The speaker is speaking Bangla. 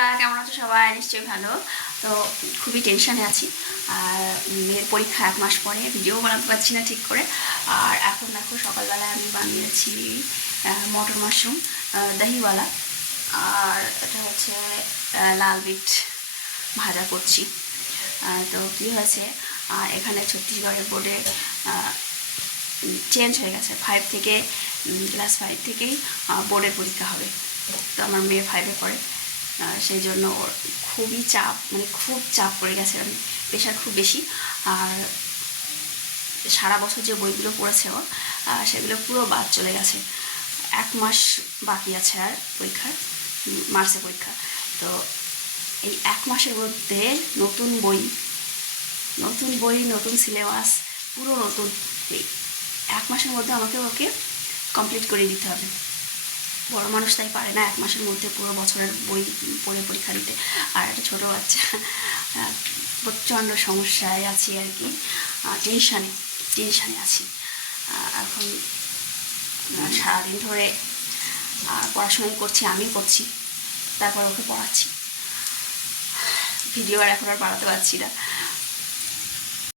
বন্ধুরা কেমন আছো সবাই? নিশ্চয়ই ভালো। তো খুবই টেনশনে আছি। আর মেয়ের পরীক্ষা 1 মাস পরে, ভিডিও বানাতে পারছি না ঠিক করে। আর এখন দেখো সকালবেলায় আমি বানিয়েছি মটর মাশরুম দহিওয়ালা। আর এটা হচ্ছে লাল বিট ভাজা করছি। তো কী হয়েছে, এখানে ছত্তিশগড়ের বোর্ডে চেঞ্জ হয়ে গেছে। 5 থেকে ক্লাস 5 থেকেই বোর্ডের পরীক্ষা হবে। তো আমার মেয়ে 5-এ পড়ে, সেই জন্য ওর খুবই চাপ, মানে খুব চাপ পড়ে গেছে, মানে প্রেশার খুব বেশি। আর সারা বছর যে বইগুলো পড়েছে ওর, সেগুলো পুরো বাদ চলে গেছে। 1 মাস বাকি আছে আর পরীক্ষার, মার্চে পরীক্ষা। তো এই 1 মাসের মধ্যে নতুন বই, নতুন সিলেবাস, পুরো নতুন। এই 1 মাসের মধ্যে আমাকে ওকে কমপ্লিট করে দিতে হবে। বড় মানুষ তাই পারে না 1 মাসের মধ্যে পুরো বছরের বই পড়ে পরীক্ষা দিতে। আর একটা ছোটো বাচ্চা, প্রচণ্ড সমস্যায় আছি আর কি, টেনশানে আছি। এখন সারাদিন ধরে পড়াশোনাই করছি, আমি তারপর ওকে পড়াচ্ছি। ভিডিও আর এখন আর বাড়াতে পারছি না।